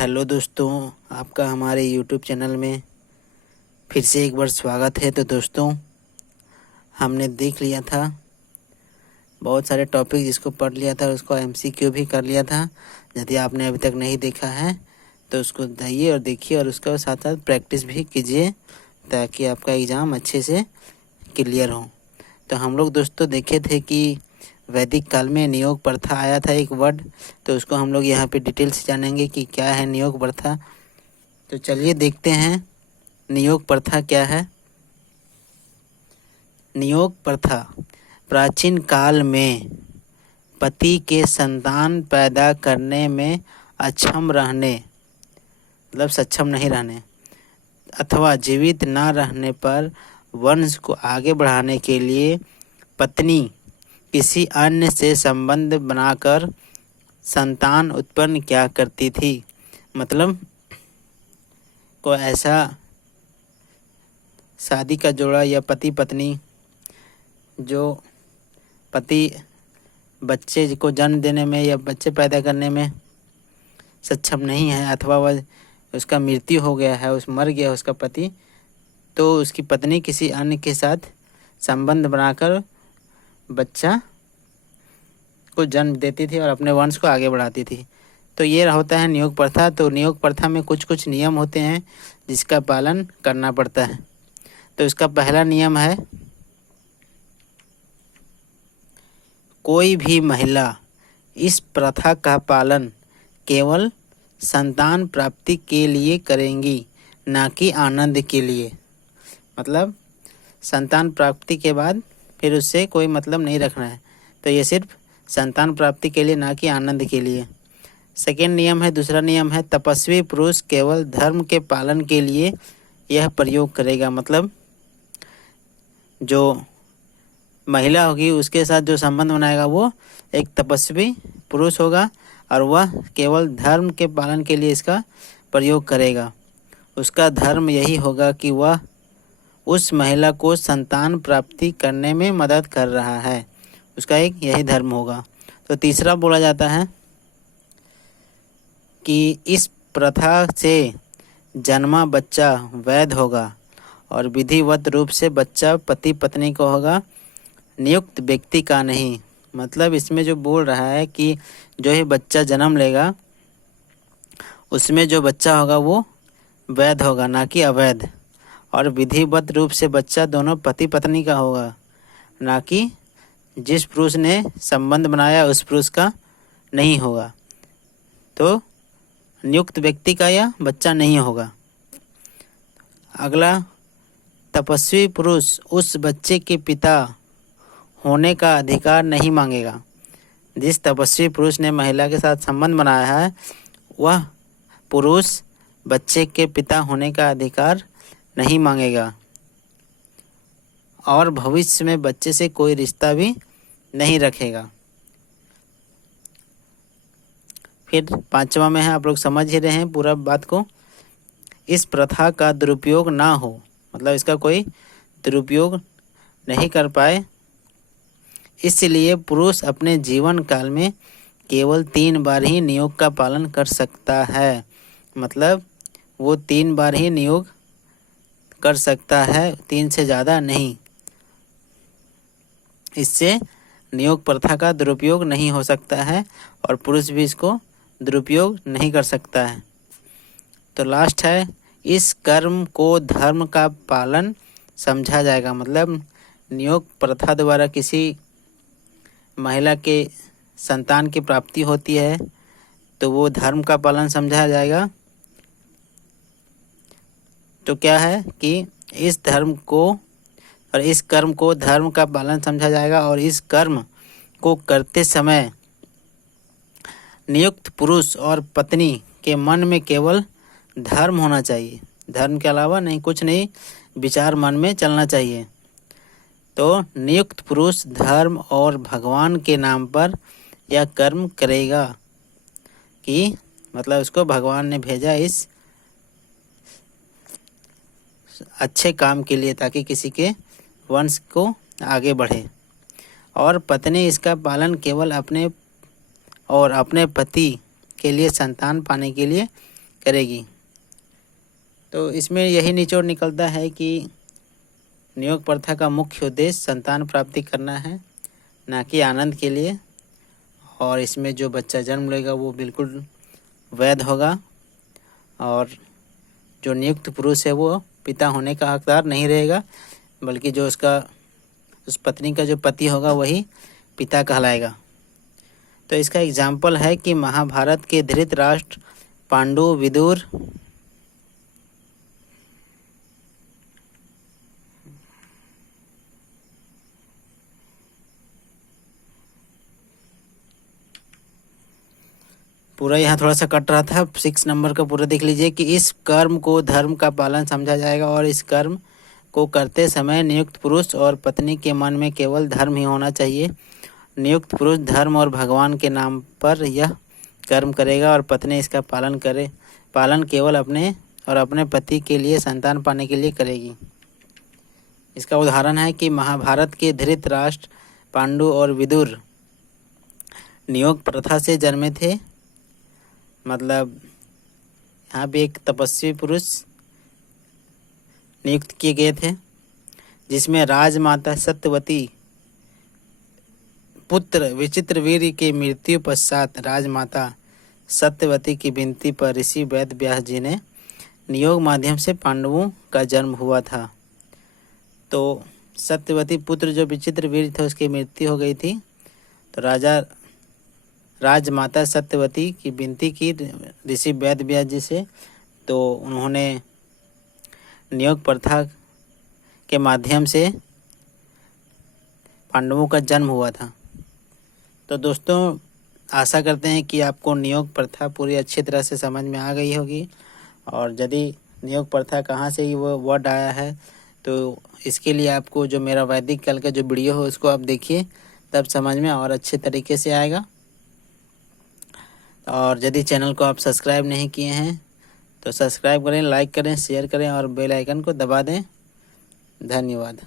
Hello दोस्तों, आपका हमारे यूट्यूब चैनल में फिर से एक बार स्वागत है। तो दोस्तों, हमने देख लिया था बहुत सारे टॉपिक, जिसको पढ़ लिया था उसको एमसीक्यू भी कर लिया था। यदि आपने अभी तक नहीं देखा है तो उसको जाइए और देखिए, और उसका साथ साथ प्रैक्टिस भी कीजिए ताकि आपका एग्ज़ाम अच्छे से क्लियर हो। तो हम लोग दोस्तों देखे थे कि वैदिक काल में नियोग प्रथा आया था एक वर्ड, तो उसको हम लोग यहाँ पे डिटेल से जानेंगे कि क्या है नियोग प्रथा। तो चलिए देखते हैं नियोग प्रथा क्या है। नियोग प्रथा प्राचीन काल में पति के संतान पैदा करने में अक्षम रहने, मतलब सक्षम नहीं रहने अथवा जीवित न रहने पर वंश को आगे बढ़ाने के लिए पत्नी किसी अन्य से संबंध बनाकर संतान उत्पन्न क्या करती थी। मतलब कोई ऐसा शादी का जोड़ा या पति पत्नी जो पति बच्चे को जन्म देने में या बच्चे पैदा करने में सक्षम नहीं है, अथवा वह उसका मृत्यु हो गया है, मर गया उसका पति, तो उसकी पत्नी किसी अन्य के साथ संबंध बनाकर बच्चा को जन्म देती थी और अपने वंश को आगे बढ़ाती थी। तो ये होता है नियोग प्रथा। तो नियोग प्रथा में कुछ कुछ नियम होते हैं जिसका पालन करना पड़ता है। तो इसका पहला नियम है, कोई भी महिला इस प्रथा का पालन केवल संतान प्राप्ति के लिए करेंगी, ना कि आनंद के लिए। मतलब संतान प्राप्ति के बाद फिर उससे कोई मतलब नहीं रखना है, तो ये सिर्फ संतान प्राप्ति के लिए, ना कि आनंद के लिए। सेकेंड नियम है, दूसरा नियम है, तपस्वी पुरुष केवल धर्म के पालन के लिए यह प्रयोग करेगा। मतलब जो महिला होगी उसके साथ जो संबंध बनाएगा वो एक तपस्वी पुरुष होगा और वह केवल धर्म के पालन के लिए इसका प्रयोग करेगा। उसका धर्म यही होगा कि वह उस महिला को संतान प्राप्ति करने में मदद कर रहा है, उसका एक यही धर्म होगा। तो तीसरा बोला जाता है कि इस प्रथा से जन्मा बच्चा वैध होगा और विधिवत रूप से बच्चा पति पत्नी को होगा, नियुक्त व्यक्ति का नहीं। मतलब इसमें जो बोल रहा है कि जो ही बच्चा जन्म लेगा उसमें जो बच्चा होगा वो वैध होगा, ना कि अवैध, और विधिवत रूप से बच्चा दोनों पति पत्नी का होगा, ना कि जिस पुरुष ने संबंध बनाया उस पुरुष का नहीं होगा। तो नियुक्त व्यक्ति का यह बच्चा नहीं होगा। अगला, तपस्वी पुरुष उस बच्चे के पिता होने का अधिकार नहीं मांगेगा। जिस तपस्वी पुरुष ने महिला के साथ संबंध बनाया है वह पुरुष बच्चे के पिता होने का अधिकार नहीं मांगेगा और भविष्य में बच्चे से कोई रिश्ता भी नहीं रखेगा। फिर पांचवा में है, आप लोग समझ ही रहे हैं पूरा बात को, इस प्रथा का दुरुपयोग ना हो, मतलब इसका कोई दुरुपयोग नहीं कर पाए, इसलिए पुरुष अपने जीवन काल में केवल 3 बार ही नियोग का पालन कर सकता है। मतलब वो 3 बार ही नियोग कर सकता है, 3 से ज़्यादा नहीं। इससे नियोग प्रथा का दुरुपयोग नहीं हो सकता है और पुरुष भी इसको दुरुपयोग नहीं कर सकता है। तो लास्ट है, इस कर्म को धर्म का पालन समझा जाएगा। मतलब नियोग प्रथा द्वारा किसी महिला के संतान की प्राप्ति होती है तो वो धर्म का पालन समझा जाएगा। तो क्या है कि इस धर्म को और इस कर्म को धर्म का पालन समझा जाएगा और इस कर्म को करते समय नियुक्त पुरुष और पत्नी के मन में केवल धर्म होना चाहिए, धर्म के अलावा नहीं, कुछ नहीं विचार मन में चलना चाहिए। तो नियुक्त पुरुष धर्म और भगवान के नाम पर यह कर्म करेगा कि मतलब उसको भगवान ने भेजा इस अच्छे काम के लिए ताकि किसी के वंश को आगे बढ़े, और पत्नी इसका पालन केवल अपने और अपने पति के लिए संतान पाने के लिए करेगी। तो इसमें यही निचोड़ निकलता है कि नियोग प्रथा का मुख्य उद्देश्य संतान प्राप्ति करना है, ना कि आनंद के लिए। और इसमें जो बच्चा जन्म लेगा वो बिल्कुल वैध होगा, और जो नियुक्त पुरुष है वो पिता होने का हकदार नहीं रहेगा, बल्कि जो उस पत्नी का जो पति होगा वही पिता कहलाएगा। तो इसका एग्जाम्पल है कि महाभारत के धृतराष्ट्र, पांडु, विदुर, पूरा यहाँ थोड़ा सा कट रहा था, 6 नंबर का पूरा देख लीजिए कि इस कर्म को धर्म का पालन समझा जाएगा, और इस कर्म को करते समय नियुक्त पुरुष और पत्नी के मन में केवल धर्म ही होना चाहिए। नियुक्त पुरुष धर्म और भगवान के नाम पर यह कर्म करेगा, और पत्नी इसका पालन केवल अपने पति के लिए, संतान पाने के लिए करेगी। इसका उदाहरण है कि महाभारत के धृतराष्ट्र, पांडु और विदुर नियोग प्रथा से जन्मे थे। मतलब यहाँ भी एक तपस्वी पुरुष नियुक्त किए गए थे, जिसमें राजमाता सत्यवती पुत्र विचित्रवीर्य की मृत्यु पश्चात राजमाता सत्यवती की विनती पर ऋषि वेद व्यास जी ने नियोग माध्यम से पांडवों का जन्म हुआ था। तो सत्यवती पुत्र जो विचित्रवीर्य थे उसकी मृत्यु हो गई थी, तो राजमाता सत्यवती की विनती की ऋषि वेद व्यास जी से, तो उन्होंने नियोग प्रथा के माध्यम से पांडवों का जन्म हुआ था। तो दोस्तों, आशा करते हैं कि आपको नियोग प्रथा पूरी अच्छी तरह से समझ में आ गई होगी, और यदि नियोग प्रथा कहाँ से वो वर्ड आया है तो इसके लिए आपको जो मेरा वैदिक काल का जो वीडियो हो उसको आप देखिए, तब समझ में और अच्छे तरीके से आएगा। और यदि चैनल को आप सब्सक्राइब नहीं किए हैं तो सब्सक्राइब करें, लाइक करें, शेयर करें और बेल आइकन को दबा दें। धन्यवाद।